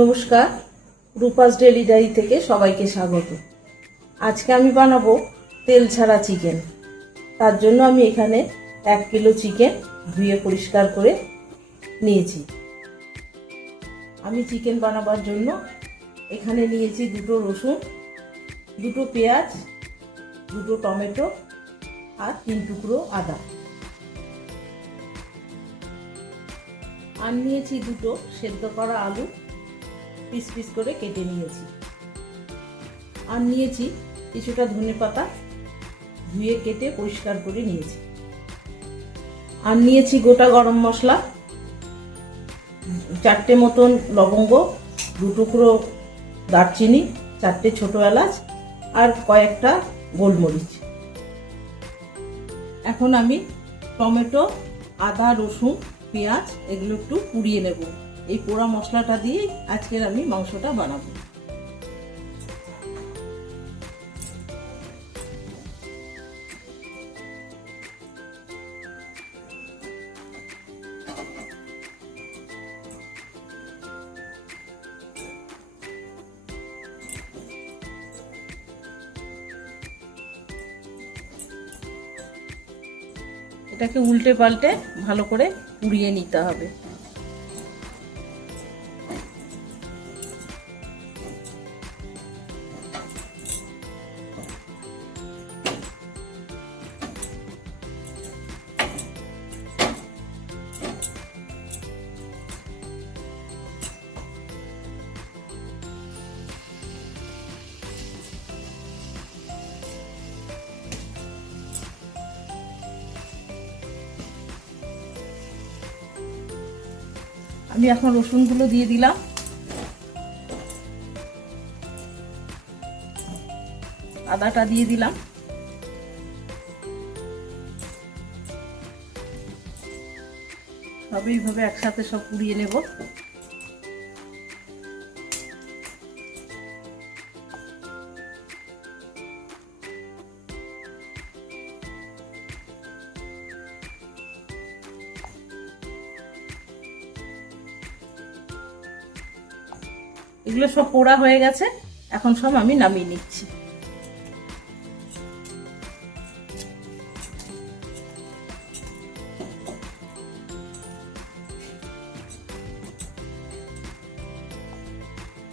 নমস্কার, Rupa's daily diary থেকে সবাইকে স্বাগত। আজকে আমি বানাবো তেল ছাড়া চিকেন। তার জন্য আমি এখানে 1 কিলো চিকেন ধুয়ে পরিষ্কার করে নিয়েছি। আমি চিকেন বানাবার জন্য এখানে নিয়েছি 2টো রসুন, 2টো পেঁয়াজ, 2টো টমেটো আর 3 টুকরো আদা। আর নিয়েছি 2টো সেদ্ধ করা আলু, পিস পিস করে কেটে নিয়েছি। আর নিয়েছি কিছুটা ধনেপাতা, ধুয়ে কেটে পরিষ্কার করে নিয়েছি। আর নিয়েছি গোটা গরম মশলা, 4টে মতন লবঙ্গ, 2 টুকরো দারচিনি, 4টে ছোট এলাচ আর কয়েকটা গোলমরিচ। এখন আমি টমেটো, আদা, রসুন, পেঁয়াজ এগুলো একটু পুড়িয়ে নেব। এই পোড়া মশলাটা দিয়ে আজকের আমি মাংসটা বানাবো। এটাকে উল্টে পাল্টে ভালো করে পুড়িয়ে নিতে হবে। আমি এখন রসুনগুলো দিয়ে দিলাম। আদাটা দিয়ে দিলাম। সব এইভাবে একসাথে সব পুড়িয়ে নেব। এগুলো সব পোড়া হয়ে গেছে, এখন সব আমি নামিয়ে নিচ্ছি।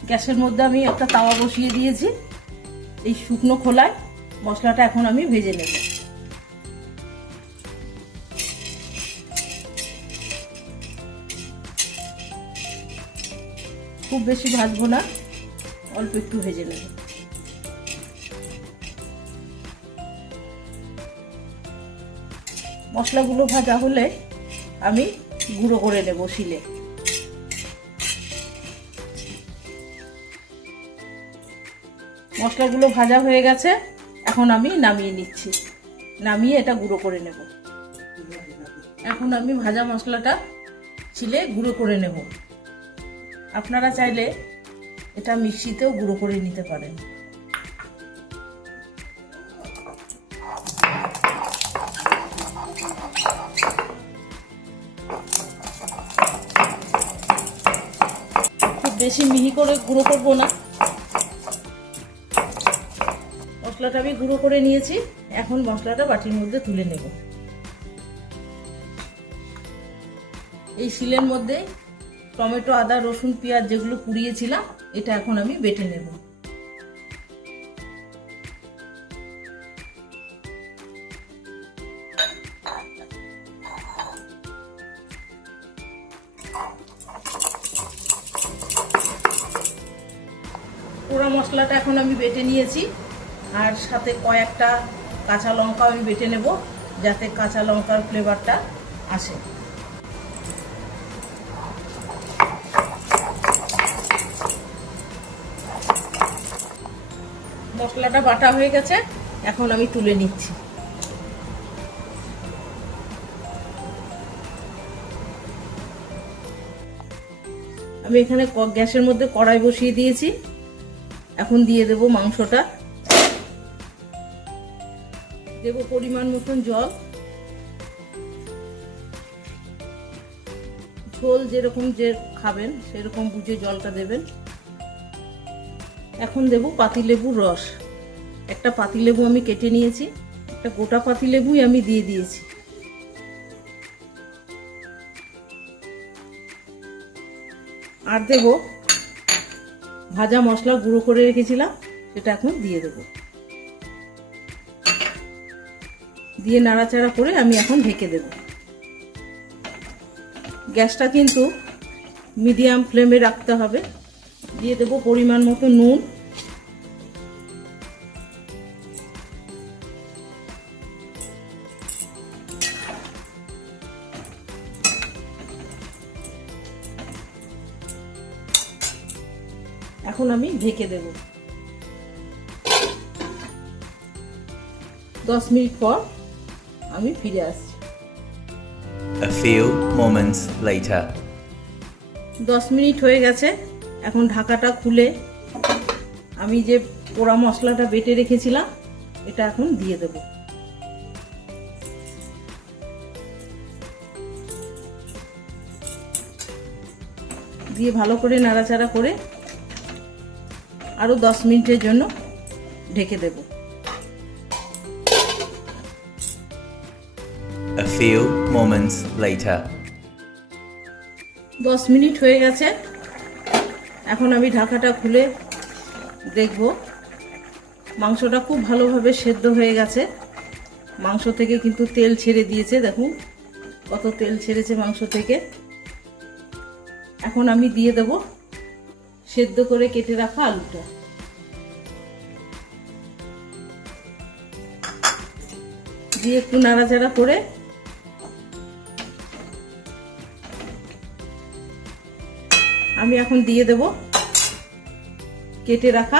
গ্যাসের মধ্যে আমি একটা তাওয়া বসিয়ে দিয়েছি। এই শুকনো খোলায় মশলাটা এখন আমি ভেজে নেব। খুব বেশি ভাজবো না, অল্প একটু ভেজে নেব। মশলাগুলো ভাজা হলে আমি গুঁড়ো করে নেব শিলে। মশলাগুলো ভাজা হয়ে গেছে, এখন আমি নামিয়ে নিচ্ছি। নামিয়ে এটা গুঁড়ো করে নেব। এখন আমি ভাজা মশলাটা শিলে গুঁড়ো করে নেব। আপনারা চাইলে এটা মিক্সিতেও গুঁড়ো করে নিতে পারেন। খুব বেশি মিহি করে গুঁড়ো করব না। মশলাটা আমি গুঁড়ো করে নিয়েছি, এখন মশলাটা বাটির মধ্যে তুলে নেব। এই শিলের মধ্যে টমেটো, আদা, রসুন, পেঁয়াজ যেগুলো পুড়িয়েছিলাম এটা এখন আমি বেটে নেব। পোড়া মশলাটা এখন আমি বেটে নিয়েছি, আর সাথে কয়েকটা কাঁচা লঙ্কা আমি বেটে নেব, যাতে কাঁচা লঙ্কার ফ্লেভারটা আসে। মশলাটা বাটা হয়ে গেছে, এখন আমি তুলে নিচ্ছি। আমি এখানে গ্যাসের মধ্যে কড়াই বসিয়ে দিয়েছি। এখন দিয়ে দেব মাংসটা। দেব পরিমাণ মতন জল। ঝোল যেরকম যে খাবেন সেরকম বুঝে জলটা দেবেন। এখন দেব পাতিলেবুর রস। একটা পাতিলেবু আমি কেটে নিয়েছি, একটা গোটা পাতিলেবুই আমি দিয়ে দিয়েছি। আর দেব ভাজা মশলা গুঁড়ো করে রেখেছিলাম, সেটা এখন দিয়ে দেব। দিয়ে নাড়াচাড়া করে আমি এখন ঢেকে দেব। গ্যাসটা কিন্তু মিডিয়াম ফ্লেমে রাখতে হবে। দিয়ে দেব পরিমাণ মতো নুন, এখন আমি ঢেকে দেব। 10 মিনিট পর আমি ফিরে আসছি। A few moments later. 10 minute হয়ে গেছে। এখন ঢাকাটা খুলে আমি যে পোড়া মশলাটা বেটে রেখেছিলাম এটা এখন দিয়ে দেব। দিয়ে ভালো করে নাড়াচাড়া করে আরো 10 মিনিটের জন্য ঢেকে দেব। A few moments later. 10 minute হয়ে গেছে। এখন আমি ঢাকাটা খুলে দেখব মাংসটা খুব ভালোভাবে সেদ্ধ হয়ে গেছে। মাংস থেকে কিন্তু তেল ছেড়ে দিয়েছে, দেখুন কত তেল ছেড়েছে মাংস থেকে। এখন আমি দিয়ে দেব সেদ্ধ করে কেটে রাখা আলুটা। দিয়ে একটু নাড়াচাড়া করে আমি এখন দিয়ে দেব কেটে রাখা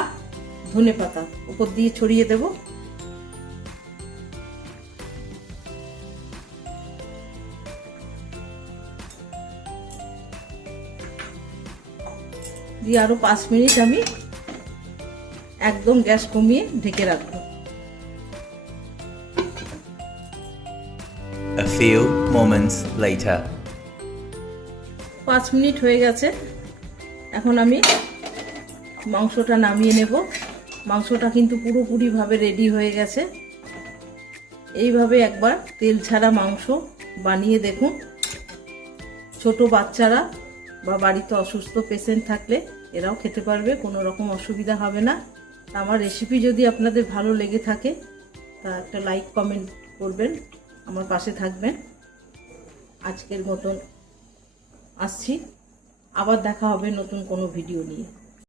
ধনেপাতা, উপর দিয়ে ছড়িয়ে দেব। দিয়ে আরো 5 মিনিট আমি একদম গ্যাস কমিয়ে ঢেকে রাখবো। A few moments later. 5 minute হয়ে গেছে। এখন আমি মাংসটা নামিয়ে নেব। মাংসটা কিন্তু পুরোপুরিভাবে রেডি হয়ে গেছে। এইভাবে একবার তেল ছাড়া মাংস বানিয়ে দেখুন। ছোট বাচ্চারা বা বাড়িতে অসুস্থ পেশেন্ট থাকলে এরাও খেতে পারবে, কোনো রকম অসুবিধা হবে না। আমার রেসিপি যদি আপনাদের ভালো লেগে থাকে তা একটা লাইক কমেন্ট করবেন, আমার পাশে থাকবেন। আজকের মতন আসছি, আবার দেখা হবে নতুন কোনো ভিডিও নিয়ে।